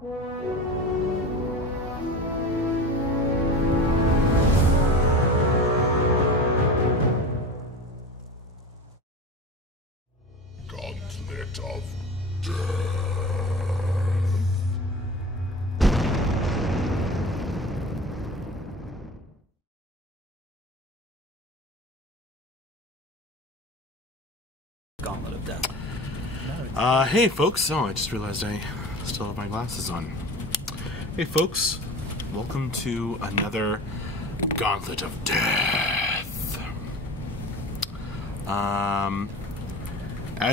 Gauntlet of Death. Gauntlet of Death. Hey folks, oh, I just realized I still have my glasses on. Hey folks, welcome to another Gauntlet of Death. As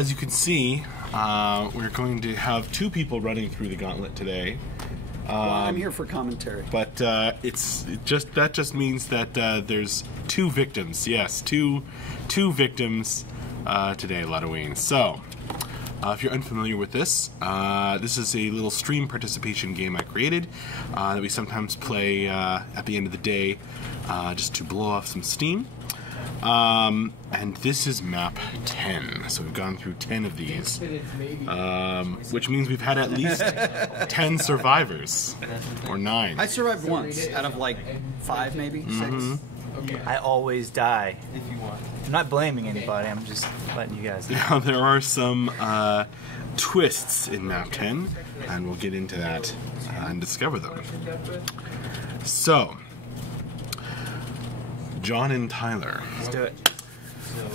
you can see, we're going to have two people running through the gauntlet today. Well, I'm here for commentary. But that just means that there's two victims. Yes, two victims today, Halloween. So, if you're unfamiliar with this, this is a little stream participation game I created that we sometimes play at the end of the day just to blow off some steam. And this is map 10, so we've gone through 10 of these, which means we've had at least 10 survivors, or 9. I survived once, out of like 5 maybe, 6. I always die. I'm not blaming anybody, I'm just letting you guys know. Now there are some twists in map 10, and we'll get into that and discover them. So, John and Tyler. Let's do it.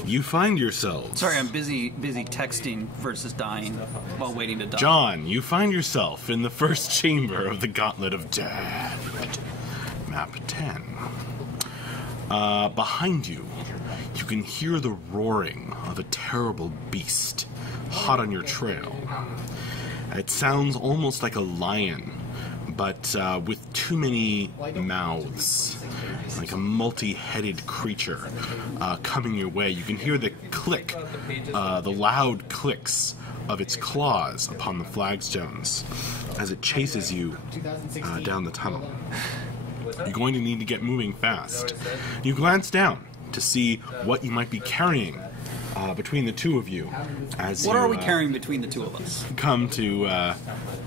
You find yourselves... Sorry, I'm busy texting versus dying while waiting to die. John, you find yourself in the first chamber of the Gauntlet of Death. Map 10. Behind you, you can hear the roaring of a terrible beast hot on your trail. It sounds almost like a lion, but with too many mouths. Like a multi-headed creature coming your way. You can hear the click, the loud clicks of its claws upon the flagstones as it chases you down the tunnel. You're going to need to get moving fast. You glance down to see what you might be carrying between the two of you. What are we carrying between the two of us? Come to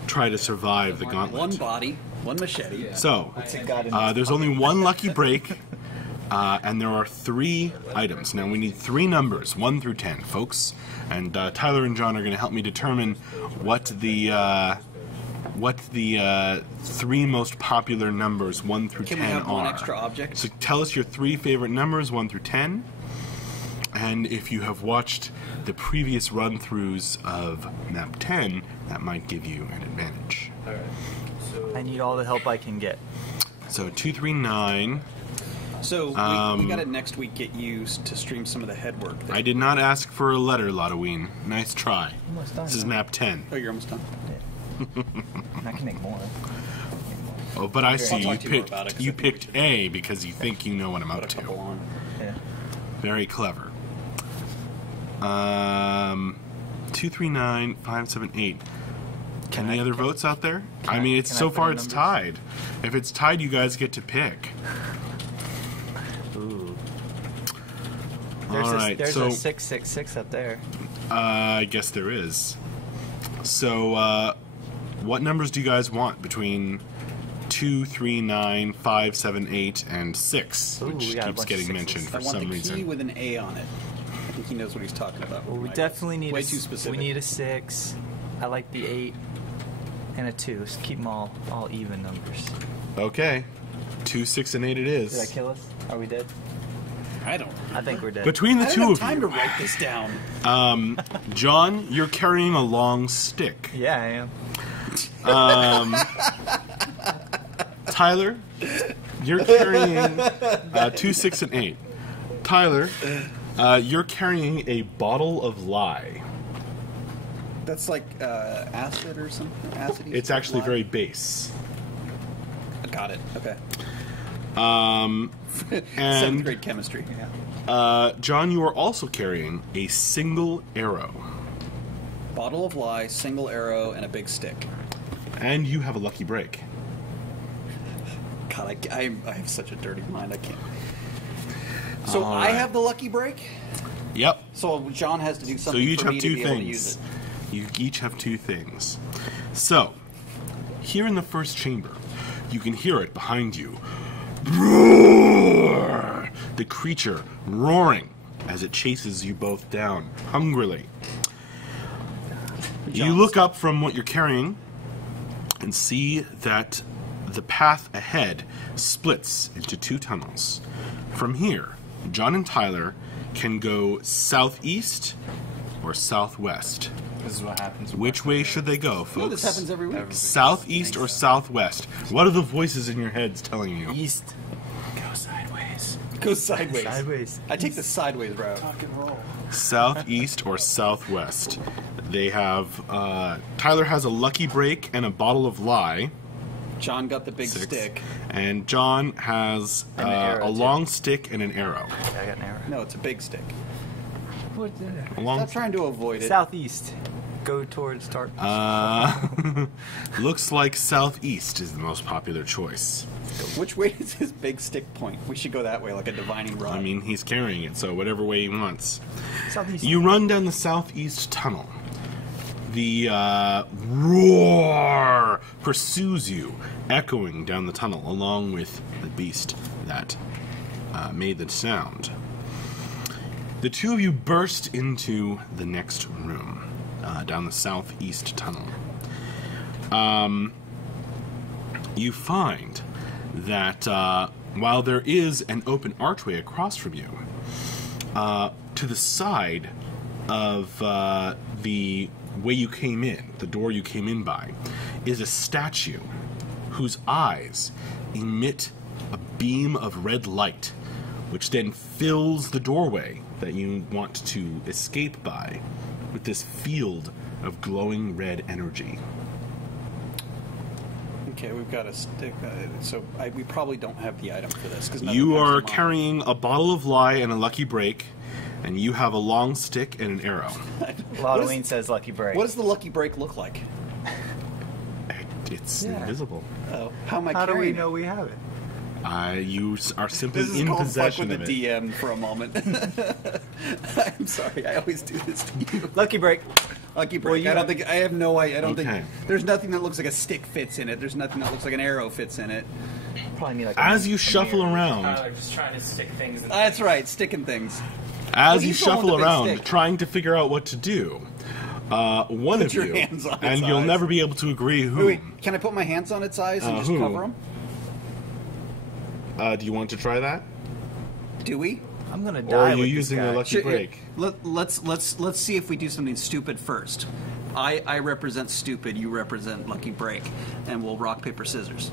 try to survive the gauntlet. One body, one machete. So, there's only one lucky break, and there are 3 items. Now we need 3 numbers, 1 through 10, folks. And Tyler and John are going to help me determine what the 3 most popular numbers, 1 through 10, Can we have are. one extra object? So tell us your 3 favorite numbers, 1 through 10. And if you have watched the previous run-throughs of map 10, that might give you an advantage. I need all the help I can get. So 239. So we gotta next week get used to stream some of the head work. I did not ask for a letter, Halloween. Nice try. This is map 10. Oh, you're almost done. I can make more. Oh, but I see you it, picked A because you think you know what I'm up to. Yeah. Very clever. 239 578. Any other votes out there? I mean, it's so far it's tied. If it's tied, you guys get to pick. Ooh. All right. There's So a 666 up there. I guess there is. So, what numbers do you guys want between 2, 3, 9, 5, 7, 8, and 6, Ooh, which we got a keeps bunch getting of mentioned sixes. for some I want the key reason. with an A on it. I think he knows what he's talking about. Well, we definitely need way too specific. We need a 6. I like the 8 and a 2. Let's keep them all even numbers. Okay. 2, 6, and 8 it is. Did I kill us? Are we dead? I don't. I think we're dead. Between the I two don't of have time you, to write this down. John, you're carrying a long stick. Yeah, I am. Tyler, you're carrying 2, 6, and 8. Tyler, you're carrying a bottle of lye. That's like acid or something. Acid. It's actually very base. Got it. Okay. And 7th grade chemistry. Yeah. John, you are also carrying a single arrow. Bottle of lye, single arrow, and a big stick. And you have a lucky break. God, I have such a dirty mind. I can't. So I have the lucky break. Yep. So John has to do something So you each for have me 2 to be able to things. use it. You each have 2 things. So, here in the first chamber, you can hear it behind you. Roar! The creature roaring as it chases you both down, hungrily. You look up from what you're carrying and see that the path ahead splits into 2 tunnels. From here, John and Tyler can go southeast or southwest. This is what happens. Which way should they go, folks? No, this happens every week. Southeast or southwest? What are the voices in your heads telling you? East. Go sideways. Go sideways. Sideways. I take the sideways route. Rock and roll. Southeast or southwest? They have, Tyler has a lucky break and a bottle of lye. John got the big 6. stick. And John has And an arrow, a too. long stick and an arrow. Yeah, I got an arrow. No, it's a big stick. A long Stop trying to avoid it. Southeast. Go towards darkness. Looks like southeast is the most popular choice. Which way does his big stick point? We should go that way, like a divining rod. I mean, he's carrying it, so whatever way he wants. Southeast. You run down the southeast tunnel. The roar pursues you, echoing down the tunnel, along with the beast that made the sound. The 2 of you burst into the next room, down the southeast tunnel. You find that while there is an open archway across from you, to the side of the way you came in, the door you came in by, is a statue whose eyes emit a beam of red light, which then fills the doorway that you want to escape by with this field of glowing red energy. Okay, we've got a stick. We probably don't have the item for this. You are carrying a bottle of lye and a lucky break, and you have a long stick and an arrow. Halloween says lucky break. What does the lucky break look like? It's Yeah. invisible. Oh, how am I How do carrying we know we have it? You are simply This is in called fuck possession with of the it. DM for a moment. I'm sorry, I always do this to you. Lucky break. Lucky break. I don't think I have no idea. I don't Okay. think there's nothing that looks like a stick fits in it. There's nothing that looks like an arrow fits in it. Probably need like As you a shuffle mirror. around, Tyler just trying to stick things in That's right, sticking things. as you he's the one with shuffle the big around, stick. trying to figure out what to do, one Put of your you, hands on its and you'll eyes. never be able to agree who. Wait, can I put my hands on its eyes and just who? cover them? Do you want to try that, Do we? I'm gonna or die are you with this using guy. a lucky break? Let's see if we do something stupid first. I represent stupid. You represent lucky break, and we'll rock paper scissors.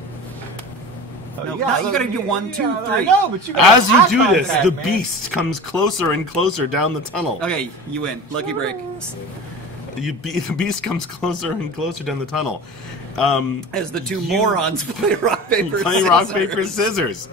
Oh, No, you gotta do 1, 2, 3. I know, but you gotta As you act do like this, that, the man. beast comes closer and closer down the tunnel. Okay, you win. Lucky break. The beast comes closer and closer down the tunnel. As the 2 morons play rock paper Playing scissors. rock, paper, scissors.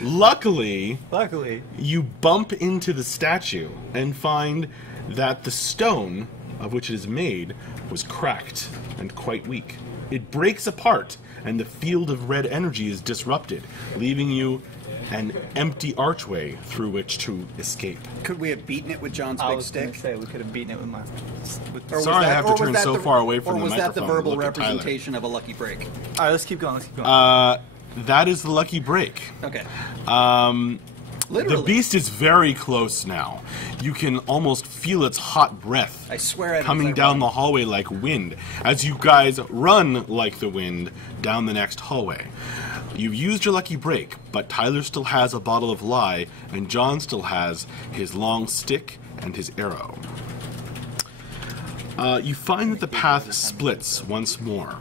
Luckily, Luckily. you bump into the statue and find that the stone of which it is made was cracked and quite weak. It breaks apart, and the field of red energy is disrupted, leaving you an empty archway through which to escape. Could we have beaten it with John's I big was stick? gonna say we could have beaten it with my. Or was Sorry I that- have or to was turn that so the- far away from or the was that the microphone to verbal look at Tyler. representation of a lucky break? All right, let's keep going. Let's keep going. That is the lucky break. Okay. The Literally. beast is very close now. You can almost feel its hot breath I swear at it as coming I down run. the hallway like wind as you guys run like the wind down the next hallway. You've used your lucky break, but Tyler still has a bottle of lye, and John still has his long stick and his arrow. You find that the path splits once more,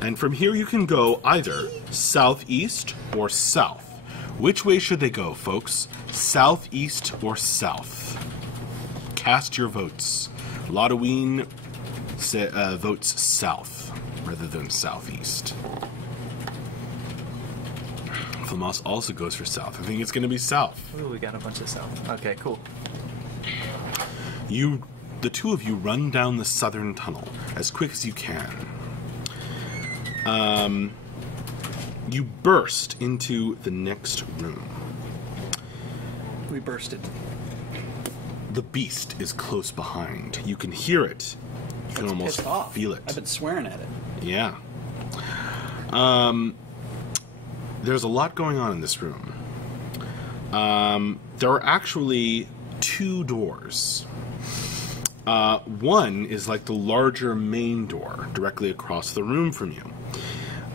and from here you can go either southeast or south. Which way should they go, folks? Southeast or south? Cast your votes. Lodoween votes south rather than southeast. Famas also goes for south. I think it's going to be south. Ooh, we got a bunch of south. Okay, cool. The 2 of you run down the southern tunnel as quick as you can. You burst into the next room. We bursted. The beast is close behind. You can hear it. You can It's almost pissed off. feel it. I've been swearing at it. Yeah. There's a lot going on in this room. There are actually 2 doors. One is like the larger main door directly across the room from you.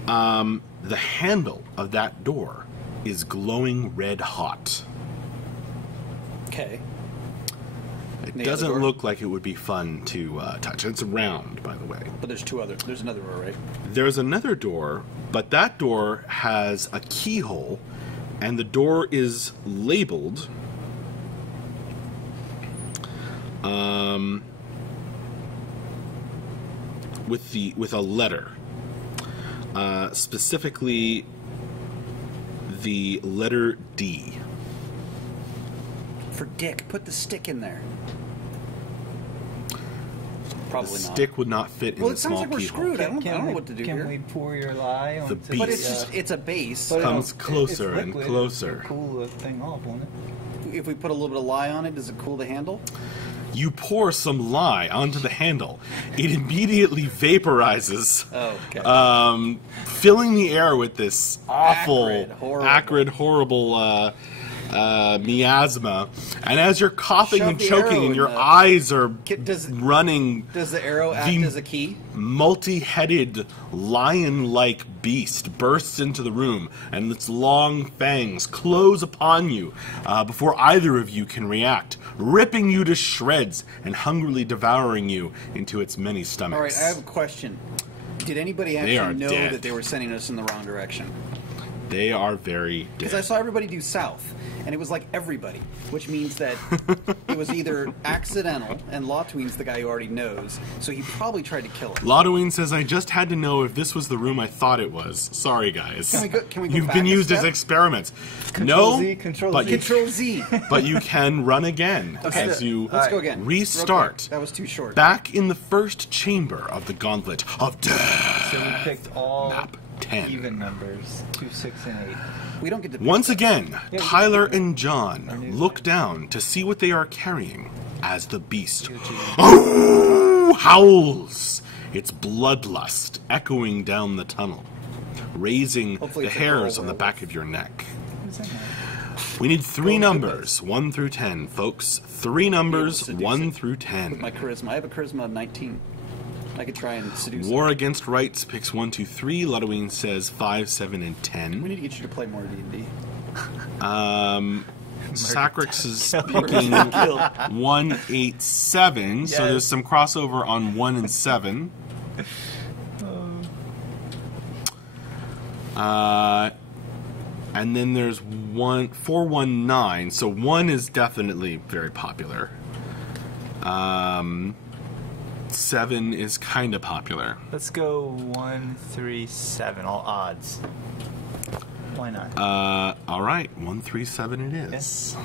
The handle of that door is glowing red hot. Okay. It The doesn't other door? look like it would be fun to touch. It's round, by the way. But there's another door, right? There's another door, but that door has a keyhole, and the door is labeled with a letter, specifically the letter D. For Dick, put the stick in there. Probably The not. stick would not fit in Well, the it sounds small like we're keyhole. screwed. I don't know what to do Can here. we pour your lie onto beast. But it's just it's a base. But Comes it'll- closer it's and liquid. closer. It'll cool the thing off, won't it? If we put a little bit of lye on it, does it cool the handle? You pour some lye onto the handle. It immediately vaporizes, Oh, okay. filling the air with this awful, Acrid, horrible. horrible miasma. And as you're coughing Shove and the choking arrow and in your the- eyes are Does running, does the arrow act the as a key? multi-headed lion-like beast bursts into the room, and its long fangs close upon you before either of you can react, ripping you to shreds and hungrily devouring you into its many stomachs. All right, I have a question. Did anybody They are actually know dead. that they were sending us in the wrong direction? They are very Because I dead. saw everybody do south, and it was like everybody, which means that it was either accidental, and Lotween's the guy who already knows, so he probably tried to kill him. Lotween says, I just had to know if this was the room I thought it was. Sorry, guys. Can we go You've back been a used as step? experiments. Control no, Z, Control but Z. you, Control Z. but you can run again Okay. as you Let's go again. restart. Real quick. That was too short. Back in the first chamber of the Gauntlet of Death. So we picked all Map 10. even numbers, 2, 6, and 8. We don't get to Once again, we Tyler can- and John look down to see what they are carrying as the beast howls, its bloodlust echoing down the tunnel, raising Hopefully the it's a hairs girl on the werewolf. back of your neck. What is that now? We need 3 Golden numbers, 1 through 10, folks. 3 numbers, seduce 1 it. through 10. my charisma. I have a charisma of 19. I could try and seduce War Against Rights picks 1, 2, 3. Ludween says 5, 7, and him. We 10. need to get you to play more D&D. Sacrix is picking 1, 8, 7. So Yes. there's some crossover on 1 and 7. And then there's 419. So 1 is definitely very popular. 7 is kind of popular. Let's go 1, 3, 7, all odds. Why not? All right, 137 it is. Yes.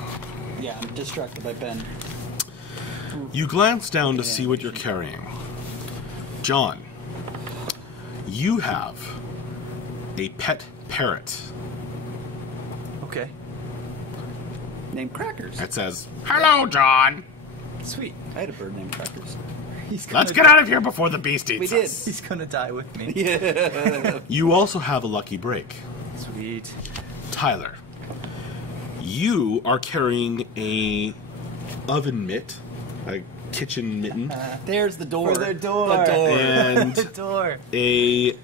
Yeah, I'm distracted by Ben. You glance down to see what you're carrying. John, you have a pet parrot Okay. Named Crackers. that says, "Hello, John. Sweet. I had a bird named Crackers. He's gonna Let's get out of here before the beast eats We did. us." He's gonna die with me. You also have a lucky break. Sweet. Tyler, you are carrying a oven mitt, a kitchen mitten, There's the door. For the door. The door. and The door. a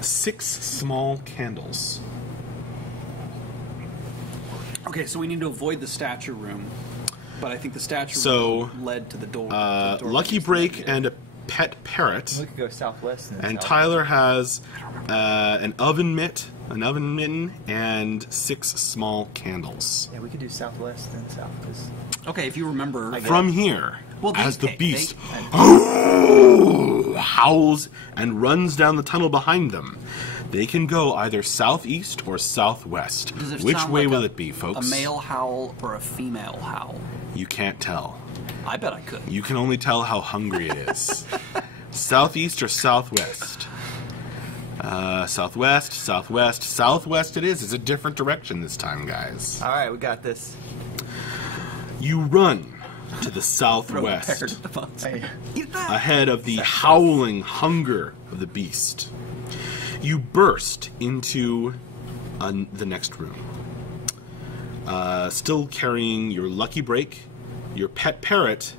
6 small candles. Okay, so we need to avoid the statue room. But I think the statue So, room led to the door. to the door Lucky we used break earlier. and a pet parrot. We could go southwest. And Tyler has an oven mitten, and 6 small candles. Yeah, we could do southwest and south. 'Cause Okay, if you remember. From here, Well, they- as the they- beast howls and runs down the tunnel behind them, they can go either southeast or southwest. Does it Which sound way like will a- it be, folks? A male howl or a female howl? You can't tell. I bet I could. You can only tell how hungry it is. Southeast or southwest? Southwest, southwest, southwest it is. It's a different direction this time, guys. all right, we got this. You run to the Throw a southwest, parrot at the monster. Hey. Eat that! ahead of the howling hunger of the beast. You burst into the next room. Still carrying your lucky break, your pet parrot,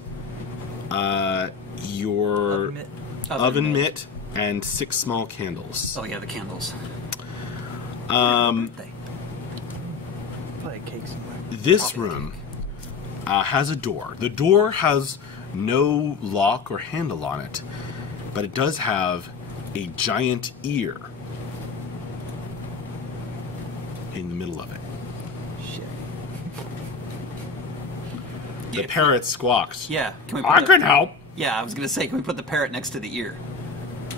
your oven mitt, and 6 small candles. Oh yeah, the candles. Play cake somewhere. This room has a door. The door has no lock or handle on it, but it does have a giant ear in the middle of it. Shit. The parrot squawks. Yeah, can we? I can help. Yeah, I was gonna say, can we put the parrot next to the ear?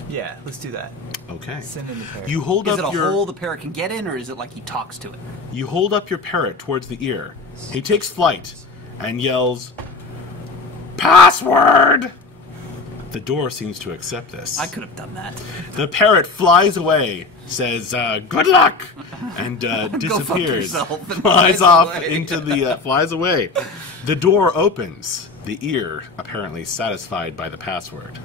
Yeah, let's do that. Okay. Send in the parrot. You hold Is up it a your hole the parrot can get in, or is it like he talks to it? you hold up your parrot towards the ear. He takes flight and yells, "Password!" The door seems to accept this. I could have done that. The parrot flies away, says, "Good luck," and disappears. fuck yourself and Flies flies off away. into the flies away. The door opens. The ear apparently satisfied by the password.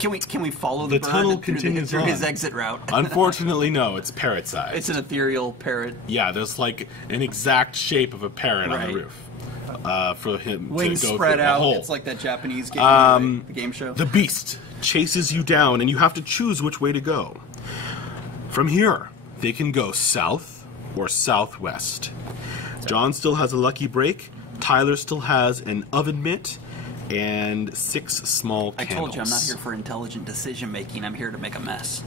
Can we follow The the bird tunnel through continues through his on. exit route? Unfortunately, no. It's parrot size. It's an ethereal parrot. Yeah, there's like an exact shape of a parrot on Right. the roof for him Wings to go spread through the out. hole. It's like that Japanese game, the game show. The beast chases you down, and you have to choose which way to go. From here, they can go south or southwest. John still has a lucky break. Tyler still has an oven mitt and 6 small I candles. told you I'm not here for intelligent decision making. I'm here to make a mess.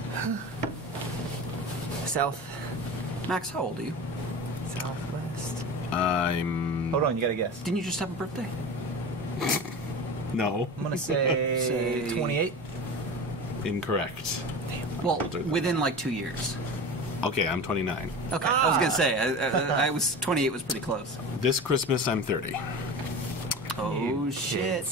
South. Max, how old are you? Southwest. I'm... Hold on, you gotta guess. Didn't you just have a birthday? No. I'm gonna say Say- 28. Incorrect. Well, older than within like 2 years. Okay, I'm 29. Okay, I was gonna say I was 28 was pretty close. This Christmas, I'm 30. Oh shit!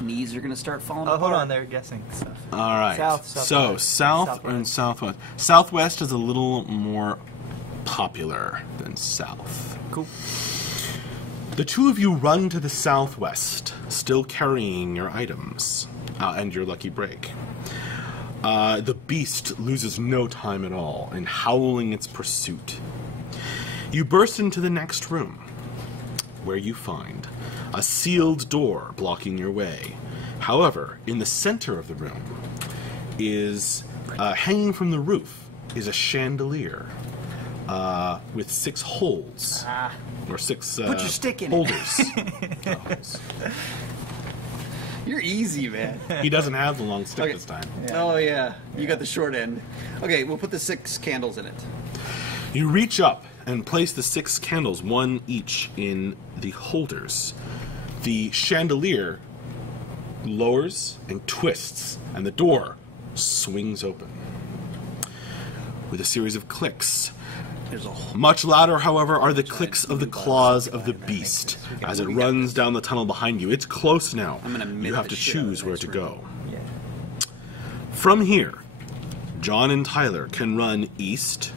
Knees are gonna start falling Oh, apart. hold on, they're guessing stuff. All right. South, so southwest. south Southwest. and southwest. Southwest is a little more popular than south. Cool. The two of you run to the southwest, still carrying your items and your lucky break. The beast loses no time at all in howling its pursuit. You burst into the next room, where you find a sealed door blocking your way. However, in the center of the room is, hanging from the roof, is a chandelier with 6 holes. Or 6 Put your stick in it. holders. Holes. You're easy, man. He doesn't have the long stick Okay. this time. Oh yeah, you got the short end. Okay, we'll put the 6 candles in it. You reach up and place the 6 candles, one each, in the holders. The chandelier lowers and twists, and the door swings open. With a series of clicks. There's a whole. Much louder, however, are the clicks of the claws of the beast as it runs down the tunnel behind you. It's close now. I'm gonna You mimic have the to shit out of choose the where next to room. go. Yeah. From here, John and Tyler can run east,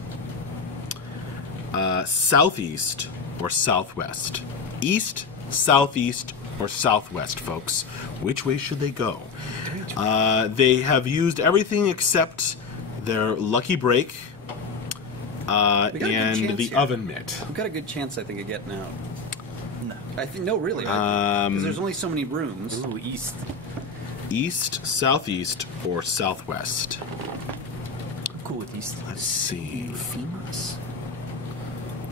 southeast, or southwest. East, southeast, or southwest, folks. Which way should they go? They have used everything except their lucky break got a good and chance the here. oven mitt. We've got a good chance, I think, of getting out. No. I think no, really, because there's only so many rooms. Ooh, east. East, southeast, or southwest. Cool with east. Let's see. Flemas.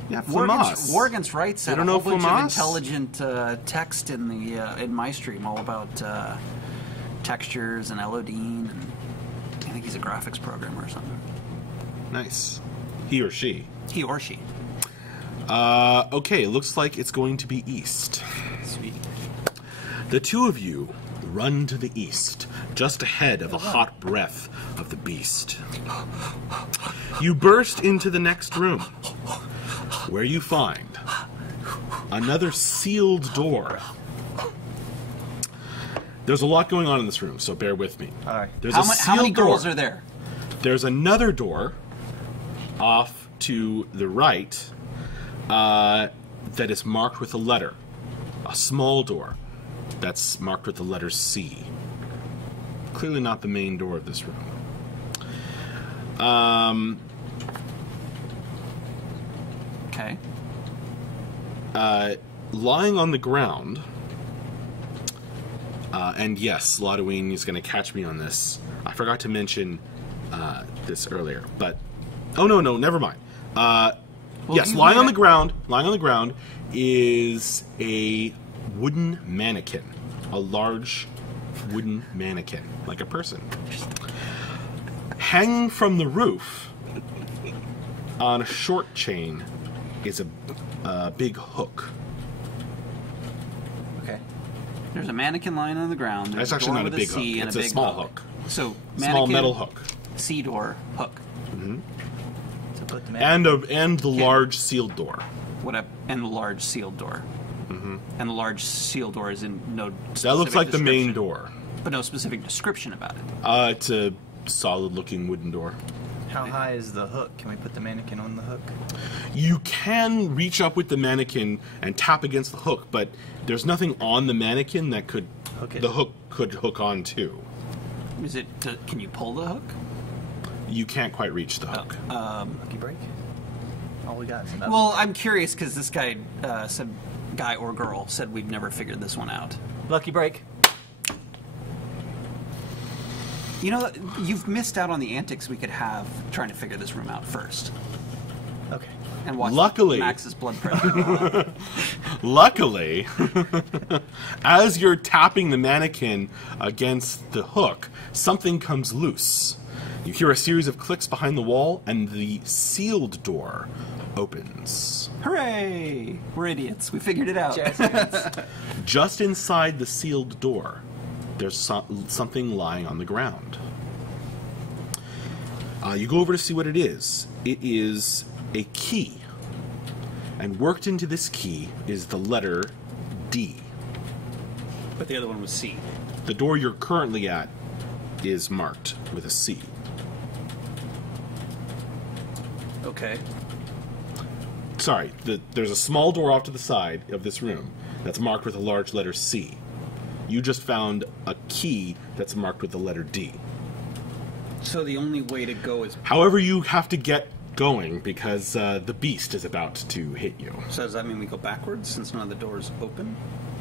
Yeah, War Against Rights You had don't a know whole bunch of Flamas? intelligent text in the in my stream all about textures and Elodine, and I think he's a graphics programmer or something. Nice. He or she. He or she. Okay, it looks like it's going to be east. Sweet. The two of you run to the east, just ahead of a hot breath of the beast. You burst into the next room, where you find another sealed door. There's a lot going on in this room, so bear with me. All right. There's How a many sealed girls door. are there? There's another door off to the right that is marked with a letter. A small door that's marked with the letter C. Clearly not the main door of this room. Okay. Lying on the ground, and yes, Lodween is going to catch me on this. I forgot to mention this earlier, but oh no, never mind. Yes, lying on the ground is a wooden mannequin, a large wooden mannequin, like a person. Hanging from the roof on a short chain is a big hook. Okay. There's a mannequin lying on the ground. That's There's actually not a door with big C hook. and It's a a big small hook. So Small metal hook. C door hook. So put the mannequin. And the large sealed door. And the large sealed door. And the large sealed door is in no specific That looks like the main description, door. but no specific description about it. It's a solid-looking wooden door. How high is the hook? Can we put the mannequin on the hook? You can reach up with the mannequin and tap against the hook, but there's nothing on the mannequin that could Hook it. the hook could hook on to. Is it? Can you pull the hook? You can't quite reach the hook. Lucky break. All we got is another. Well, I'm curious because this guy said, guy or girl said we've never figured this one out. Lucky break. You know, you've missed out on the antics we could have trying to figure this room out first, Okay. and watch Luckily- Max's blood pressure. Luckily, as you're tapping the mannequin against the hook, something comes loose. You hear a series of clicks behind the wall, and the sealed door opens. Hooray! We're idiots. We figured it out. Just inside the sealed door, there's something lying on the ground. You go over to see what it is. It is a key. And worked into this key is the letter D. But the other one was C. The door you're currently at is marked with a C. Okay. Sorry, there's a small door off to the side of this room that's marked with a large letter C. You just found a key that's marked with the letter D. So the only way to go is. However, you have to get going because the beast is about to hit you. So does that mean we go backwards since none of the doors open?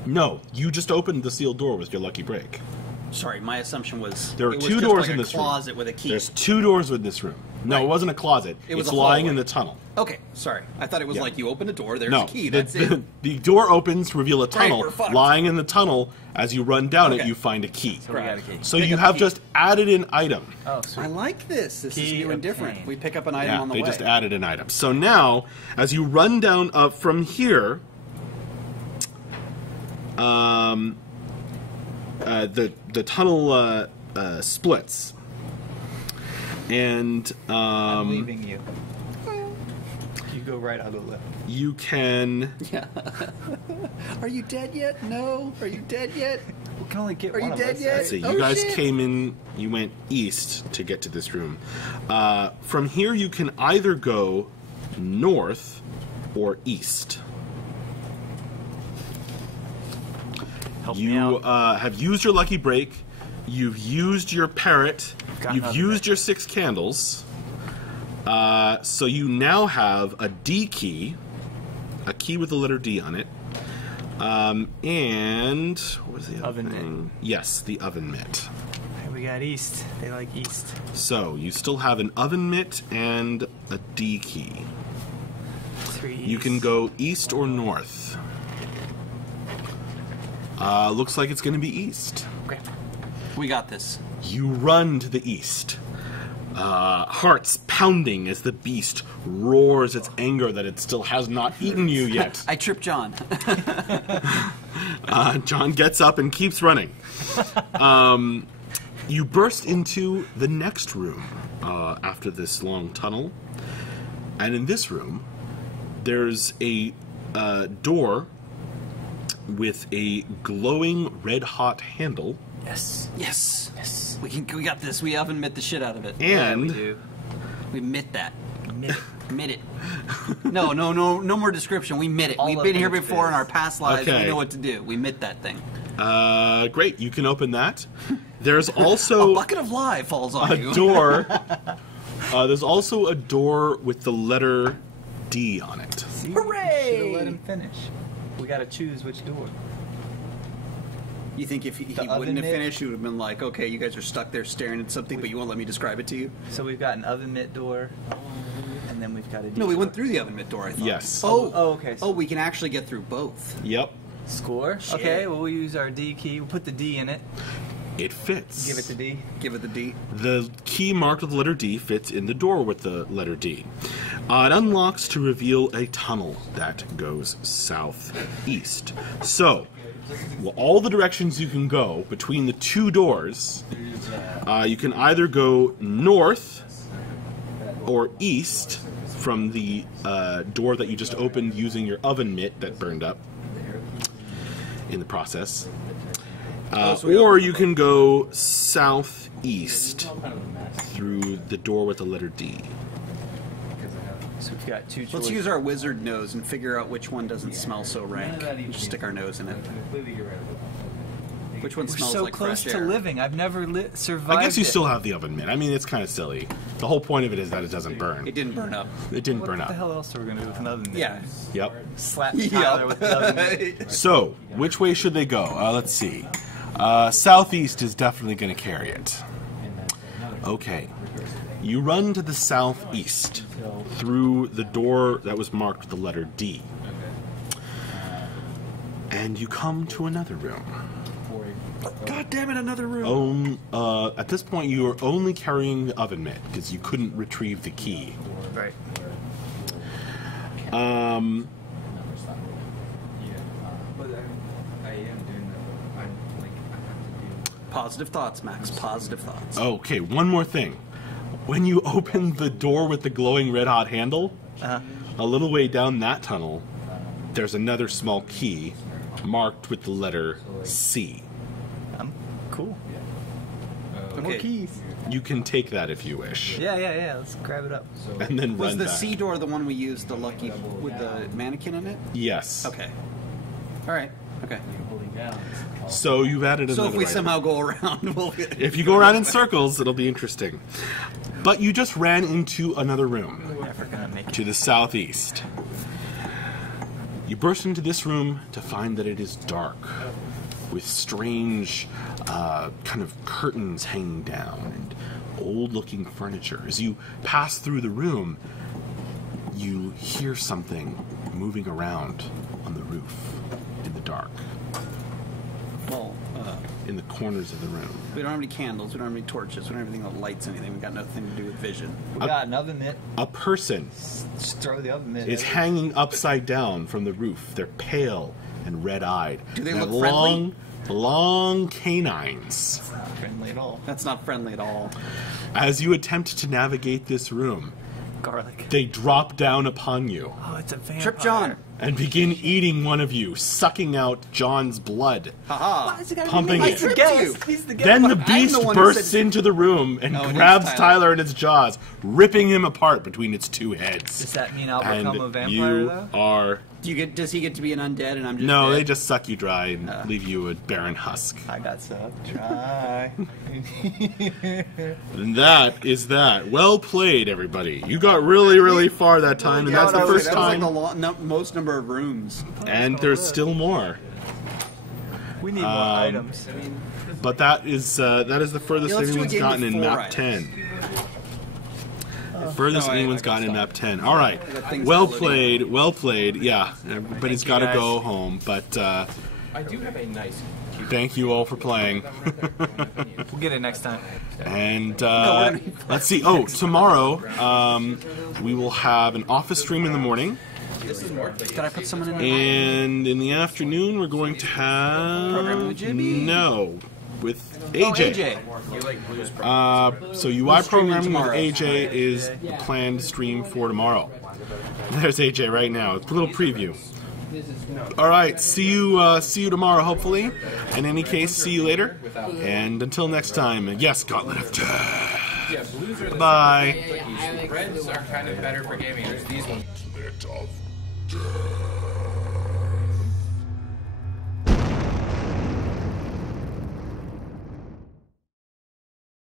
No, you just opened the sealed door with your lucky break. Sorry, my assumption was There are it was two just doors like in a this room. closet with a key. There's two doors in this room. No, Right. it wasn't a closet. It was it's a lying in hallway. the tunnel. Okay, sorry. I thought it was Yeah. like you open a door, there's No, a key, that's it. the door opens to reveal a tunnel. we're fucked. Lying in the tunnel, as you run down it, Okay. you find a key. So we got a key. So Pick you up have the key. just added an item. Oh, sweet. I like this. This is Key new and different. obtained. We pick up an item Yeah, on the they way. just added an item. So now, as you run down up from here, the tunnel splits, and I'm leaving you. You go right, I'll go left. you can. Yeah. Are you dead yet? No. Are you dead yet? We can only get Are one you of dead us, yet? right? So you Oh, guys shit. came in. You went east to get to this room. From here, you can either go north or east. Help me You out. have used your lucky break. You've used your parrot. Got You've another used break. your 6 candles. So you now have a D key, a key with the letter D on it, and what was the other Oven thing? mitt. Yes, the oven mitt. Hey, we got east. They like east. So you still have an oven mitt and a D key. 3 You can east. go east or north. Looks like it's going to be east. Okay. We got this. You run to the east. Hearts pounding as the beast roars its anger that it still has not eaten you yet. I tripped John. John gets up and keeps running. You burst into the next room after this long tunnel. And in this room, there's a door with a glowing red-hot handle. Yes. Yes. Yes. We got this. We oven mitt the shit out of it. And We do. We mitt that. Admit it. Mitt it. No more description. We mitt it. All We've of been here it's before in biz. our past lives. Okay. We know what to do. We mitt that thing. great, you can open that. There's A also bucket of lye falls on a you. door. There's also a door with the letter D on it. See? Hooray! Should have let him finish. We got to choose which door. You think if he oven wouldn't have mitt? finished, he would have been like, okay, you guys are stuck there staring at something, but you won't let me describe it to you? So we've got an oven mitt door, and then we've got a D No, we door. went through the oven mitt door, I thought. Yes. Oh, okay. Oh, we can actually get through both. Yep. Score? Shit. Okay, well, we'll use our D key. We'll put the D in it. It fits. Give it the D. Give it the D. The key marked with the letter D fits in the door with the letter D. It unlocks to reveal a tunnel that goes southeast. So, all the directions you can go between the two doors, you can either go north or east from the door that you just opened using your oven mitt that burned up in the process. Or you can go southeast through the door with the letter D. So we've got two choices. Let's use our wizard nose and figure out which one doesn't smell so rank. Just stick our nose in it. Which one We're smells so like close fresh to air? living. I've never survived. I guess you it. still have the oven mitt. I mean, it's kind of silly. The whole point of it is that it doesn't burn. It didn't burn up. It didn't What burn the up. hell else are we gonna do with an oven mitt? Yeah. Yep. Slap Tyler with the oven mitt. So, which way should they go? Let's see. Southeast is definitely going to carry it. Okay. You run to the southeast through the door that was marked with the letter D. And you come to another room. God damn it, another room. At this point, you are only carrying the oven mitt because you couldn't retrieve the key. Right. Positive thoughts, Max. Positive thoughts. Okay, one more thing. When you open the door with the glowing red hot handle, a little way down that tunnel, there's another small key marked with the letter C. Cool. Okay. More keys. You can take that if you wish. Yeah. Let's grab it up. And then Was run the back. C door the one we used, the lucky, with the mannequin in it? Yes. Okay. Alright. Okay. So you've added another So if we item. somehow go around, we'll... If you go around in circles, it'll be interesting. But you just ran into another room Never gonna make it. to the southeast. You burst into this room to find that it is dark, with strange kind of curtains hanging down and old-looking furniture. As you pass through the room, you hear something moving around on the roof in the dark, Well, in the corners of the room. we don't have any candles, we don't have any torches, we don't have anything that lights anything, we got nothing to do with vision. We got an oven mitt. A person Just throw the oven mitt. is hanging upside down from the roof. They're pale and red-eyed. Do they and have look friendly? long canines. Not friendly at all. That's not friendly at all. As you attempt to navigate this room, Garlic. they drop down upon you Oh, it's a vampire. Trip John! and begin eating one of you, sucking out John's blood. Haha! Pumping I it. tripped Guess. you! He's the guest. Then the I'm the beast one who bursts said- into the room and Oh, and grabs it's Tyler. Tyler. in its jaws, ripping him apart between its two heads. Does that mean I'll And become a vampire, you though? are... Does he get to be an undead and I'm just No, dead? they just suck you dry and leave you a barren husk. I got so try. And that is that. Well played, everybody. You got really far that time, and Yeah, that's the that was- first that was time. like the most number of rooms. And there's still more. We need more items. But that is the furthest Yeah, let's do a anyone's game gotten with in 4 map items. 10. Furthest No, I anyone's gotta gotten in stop. map 10. All right. That thing's Well loading. played. Yeah, everybody's Thank you, got to go guys. home. But I do have a nice. thank you all for playing. We'll get it next time. And let's see. Oh, tomorrow we will have an office stream in the morning. Did I put someone in there? And in the afternoon, we're going to Programming have with Jimmy. with Oh, AJ. AJ. You like blues? So UI streaming programming with tomorrow. AJ is the planned stream for tomorrow. There's AJ right now. It's a little preview. All right, see you tomorrow, hopefully. In any case, see you later. And until next time, yes, Gauntlet of Death. Yeah, blues are the Bye. Reds are kind of better for gaming. There's these ones. Gauntlet of Death.